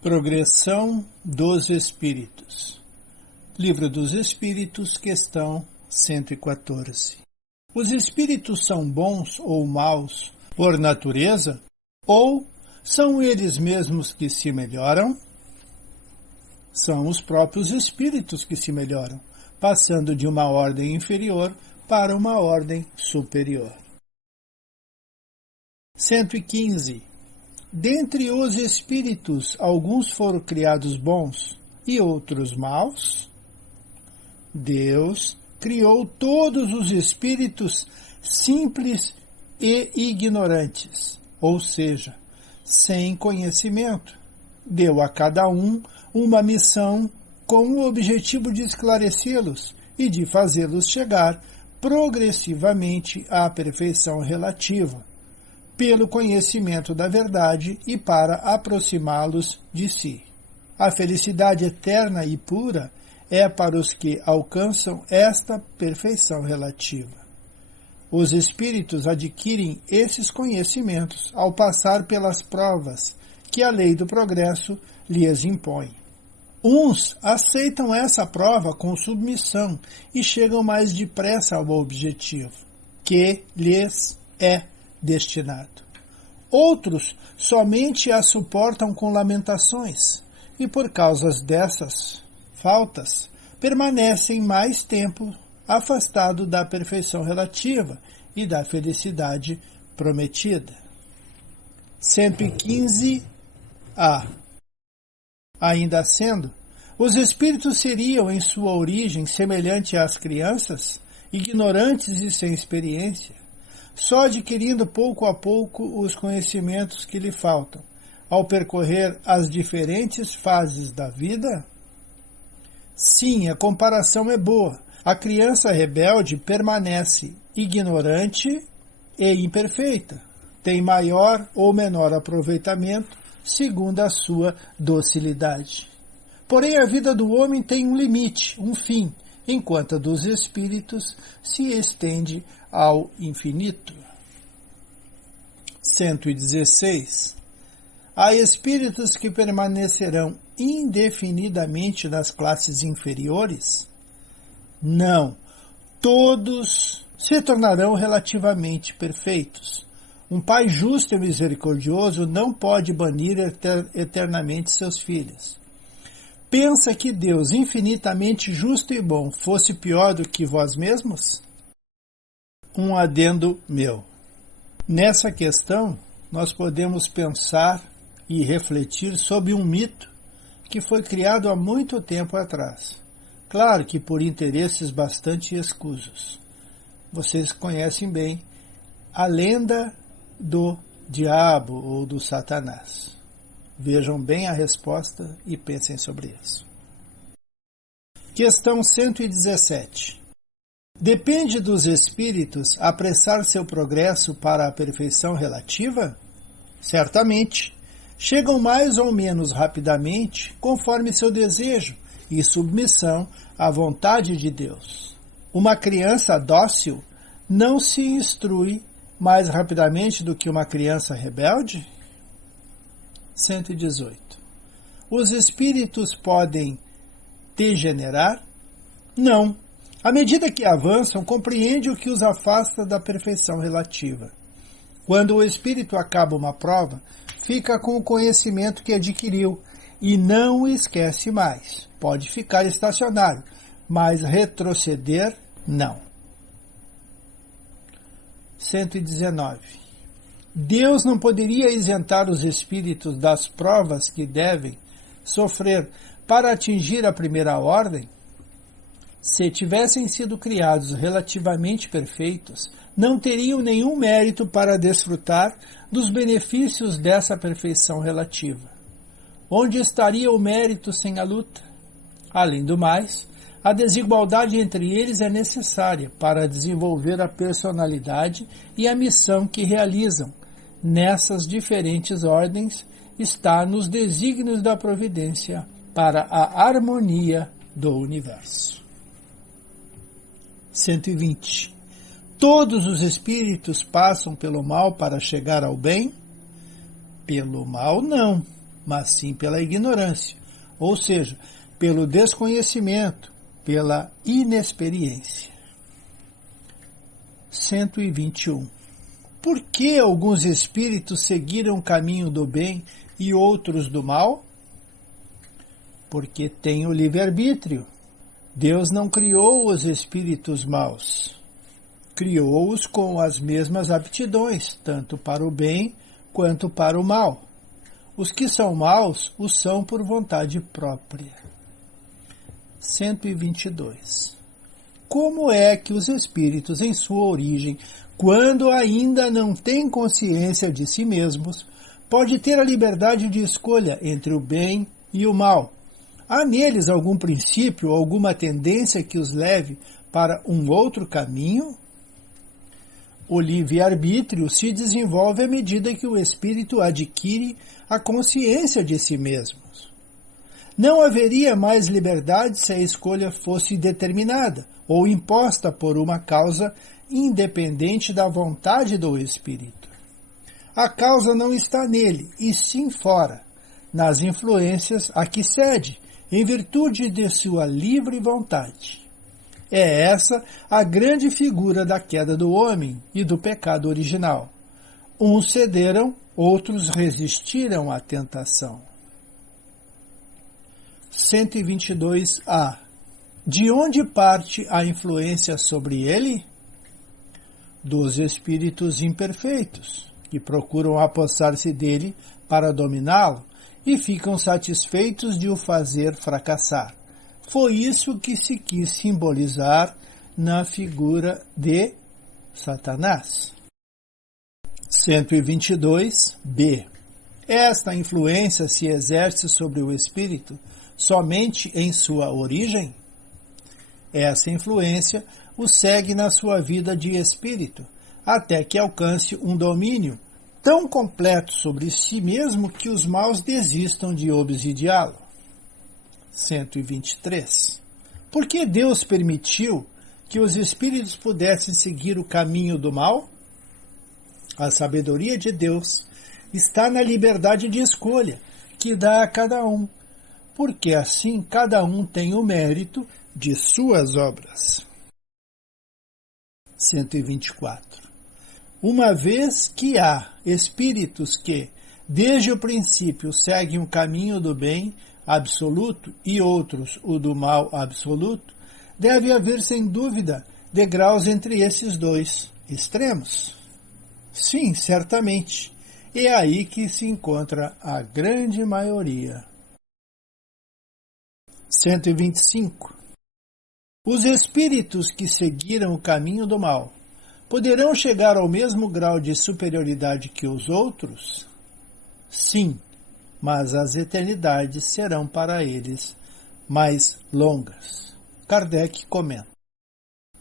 Progressão dos Espíritos. Livro dos Espíritos, questão 114. Os espíritos são bons ou maus por natureza, ou são eles mesmos que se melhoram? São os próprios espíritos que se melhoram, passando de uma ordem inferior para uma ordem superior. 115. Dentre os espíritos, alguns foram criados bons e outros maus? Deus criou todos os espíritos simples e ignorantes, ou seja, sem conhecimento. Deu a cada um uma missão com o objetivo de esclarecê-los e de fazê-los chegar progressivamente à perfeição relativa, pelo conhecimento da verdade e para aproximá-los de si. A felicidade eterna e pura é para os que alcançam esta perfeição relativa. Os espíritos adquirem esses conhecimentos ao passar pelas provas que a lei do progresso lhes impõe. Uns aceitam essa prova com submissão e chegam mais depressa ao objetivo, que lhes é destinado. Outros somente a suportam com lamentações e, por causa dessas faltas, permanecem mais tempo afastados da perfeição relativa e da felicidade prometida. 115a. Ainda sendo, os espíritos seriam em sua origem semelhante às crianças, ignorantes e sem experiência, só adquirindo pouco a pouco os conhecimentos que lhe faltam, ao percorrer as diferentes fases da vida? Sim, a comparação é boa. A criança rebelde permanece ignorante e imperfeita. Tem maior ou menor aproveitamento segundo a sua docilidade. Porém, a vida do homem tem um limite, um fim, enquanto a dos espíritos se estende ao infinito. 116. Há espíritos que permanecerão indefinidamente nas classes inferiores? Não. Todos se tornarão relativamente perfeitos. Um pai justo e misericordioso não pode banir eternamente seus filhos. Pensa que Deus, infinitamente justo e bom, fosse pior do que vós mesmos? Um adendo meu. Nessa questão, nós podemos pensar e refletir sobre um mito que foi criado há muito tempo atrás. Claro que por interesses bastante escusos. Vocês conhecem bem a lenda do diabo ou do Satanás. Vejam bem a resposta e pensem sobre isso. Questão 117. Depende dos espíritos apressar seu progresso para a perfeição relativa? Certamente. Chegam mais ou menos rapidamente conforme seu desejo e submissão à vontade de Deus. Uma criança dócil não se instrui mais rapidamente do que uma criança rebelde? 118. Os espíritos podem degenerar? Não. À medida que avançam, compreende o que os afasta da perfeição relativa. Quando o espírito acaba uma prova, fica com o conhecimento que adquiriu e não o esquece mais. Pode ficar estacionário, mas retroceder, não. 119. Deus não poderia isentar os espíritos das provas que devem sofrer para atingir a primeira ordem? Se tivessem sido criados relativamente perfeitos, não teriam nenhum mérito para desfrutar dos benefícios dessa perfeição relativa. Onde estaria o mérito sem a luta? Além do mais, a desigualdade entre eles é necessária para desenvolver a personalidade e a missão que realizam. Nessas diferentes ordens está nos desígnios da providência para a harmonia do universo. 120. Todos os espíritos passam pelo mal para chegar ao bem? Pelo mal, não. mas sim pela ignorância, ou seja, pelo desconhecimento, pela inexperiência. 121. Por que alguns espíritos seguiram o caminho do bem e outros do mal? Porque têm o livre-arbítrio. Deus não criou os espíritos maus. Criou-os com as mesmas aptidões, tanto para o bem quanto para o mal. Os que são maus, o são por vontade própria. 122. Como é que os espíritos, em sua origem, quando ainda não têm consciência de si mesmos, pode ter a liberdade de escolha entre o bem e o mal? Há neles algum princípio, alguma tendência que os leve para um outro caminho? O livre-arbítrio se desenvolve à medida que o espírito adquire a consciência de si mesmo. Não haveria mais liberdade se a escolha fosse determinada ou imposta por uma causa independente da vontade do espírito. A causa não está nele, e sim fora, nas influências a que cede, em virtude de sua livre vontade. É essa a grande figura da queda do homem e do pecado original. Uns cederam, outros resistiram à tentação. 122a. De onde parte a influência sobre ele? Dos espíritos imperfeitos, que procuram apossar-se dele para dominá-lo e ficam satisfeitos de o fazer fracassar. Foi isso que se quis simbolizar na figura de Satanás. 122b. Esta influência se exerce sobre o espírito somente em sua origem? Essa influência o segue na sua vida de espírito, até que alcance um domínio tão completo sobre si mesmo que os maus desistam de obsidiá-lo. 123. Por que Deus permitiu que os espíritos pudessem seguir o caminho do mal? A sabedoria de Deus está na liberdade de escolha que dá a cada um, porque assim cada um tem o mérito de suas obras. 124. Uma vez que há espíritos que, desde o princípio, seguem o caminho do bem absoluto e outros o do mal absoluto, deve haver, sem dúvida, degraus entre esses dois extremos. Sim, certamente. É aí que se encontra a grande maioria. 125. Os espíritos que seguiram o caminho do mal poderão chegar ao mesmo grau de superioridade que os outros? Sim, mas as eternidades serão para eles mais longas. Kardec comenta.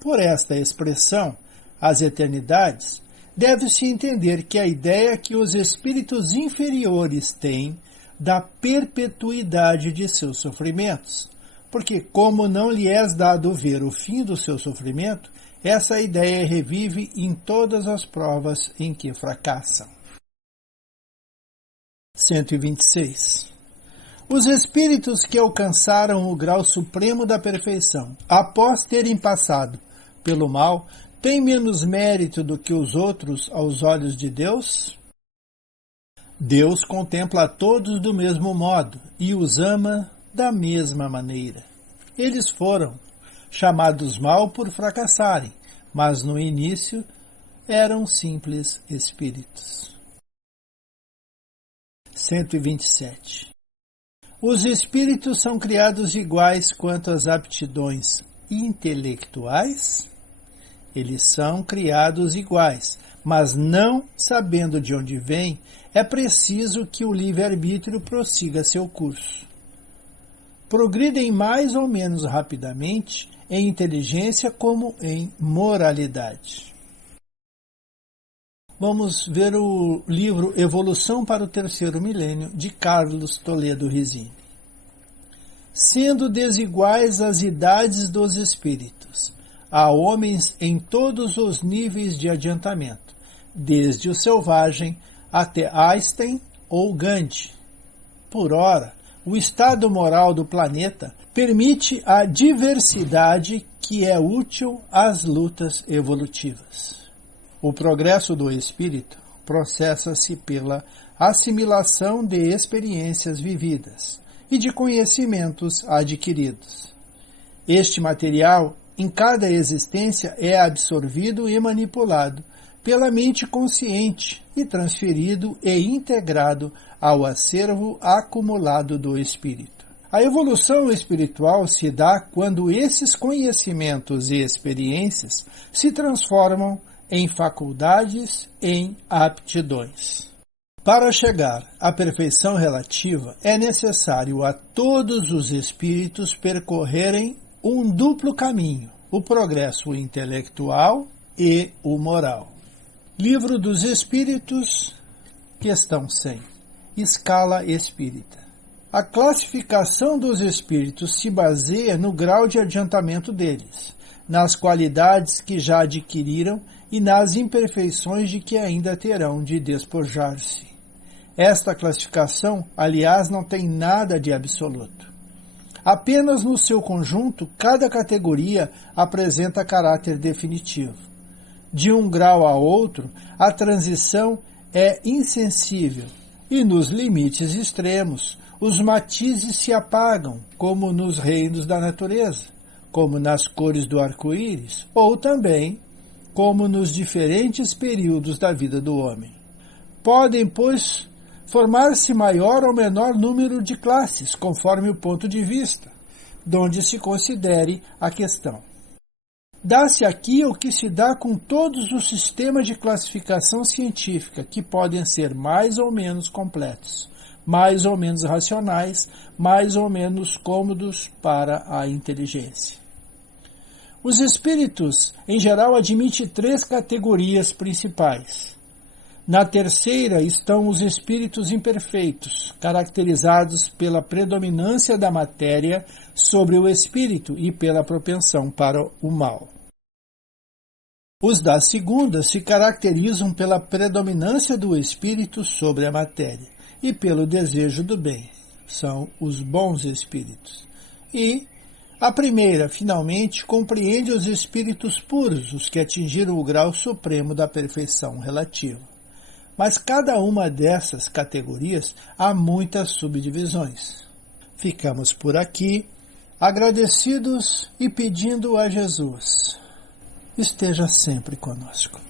Por esta expressão, as eternidades, deve-se entender que a ideia que os espíritos inferiores têm da perpetuidade de seus sofrimentos, porque como não lhe é dado ver o fim do seu sofrimento, essa ideia revive em todas as provas em que fracassam. 126. Os espíritos que alcançaram o grau supremo da perfeição, após terem passado pelo mal, têm menos mérito do que os outros aos olhos de Deus? Deus contempla a todos do mesmo modo e os ama da mesma maneira. Eles foram chamados mal por fracassarem, mas no início eram simples espíritos. 127. Os espíritos são criados iguais quanto às aptidões intelectuais? Eles são criados iguais, mas não sabendo de onde vêm, é preciso que o livre-arbítrio prossiga seu curso. Progridem mais ou menos rapidamente em inteligência como em moralidade. Vamos ver o livro Evolução para o Terceiro Milênio, de Carlos Toledo Rizzini. Sendo desiguais as idades dos espíritos, há homens em todos os níveis de adiantamento, desde o selvagem até Einstein ou Gandhi. por hora, o estado moral do planeta permite a diversidade que é útil às lutas evolutivas. O progresso do espírito processa-se pela assimilação de experiências vividas e de conhecimentos adquiridos. Este material, em cada existência, é absorvido e manipulado pela mente consciente e transferido e integrado ao acervo acumulado do espírito. A evolução espiritual se dá quando esses conhecimentos e experiências se transformam em faculdades, em aptidões. Para chegar à perfeição relativa, é necessário a todos os espíritos percorrerem um duplo caminho, o progresso intelectual e o moral. Livro dos Espíritos, questão 100. Escala espírita. A classificação dos espíritos se baseia no grau de adiantamento deles, nas qualidades que já adquiriram e nas imperfeições de que ainda terão de despojar-se. Esta classificação, aliás, não tem nada de absoluto. Apenas no seu conjunto, cada categoria apresenta caráter definitivo. De um grau a outro, a transição é insensível e, nos limites extremos, os matizes se apagam, como nos reinos da natureza, como nas cores do arco-íris, ou também como nos diferentes períodos da vida do homem. Podem, pois, formar-se maior ou menor número de classes, conforme o ponto de vista, donde se considere a questão. Dá-se aqui o que se dá com todos os sistemas de classificação científica, que podem ser mais ou menos completos, mais ou menos racionais, mais ou menos cômodos para a inteligência. Os espíritos, em geral, admitem 3 categorias principais. Na terceira estão os espíritos imperfeitos, caracterizados pela predominância da matéria sobre o espírito e pela propensão para o mal. Os da segunda se caracterizam pela predominância do espírito sobre a matéria e pelo desejo do bem. São os bons espíritos. E a primeira, finalmente, compreende os espíritos puros, os que atingiram o grau supremo da perfeição relativa. Mas cada uma dessas categorias há muitas subdivisões. Ficamos por aqui, agradecidos e pedindo a Jesus: esteja sempre conosco.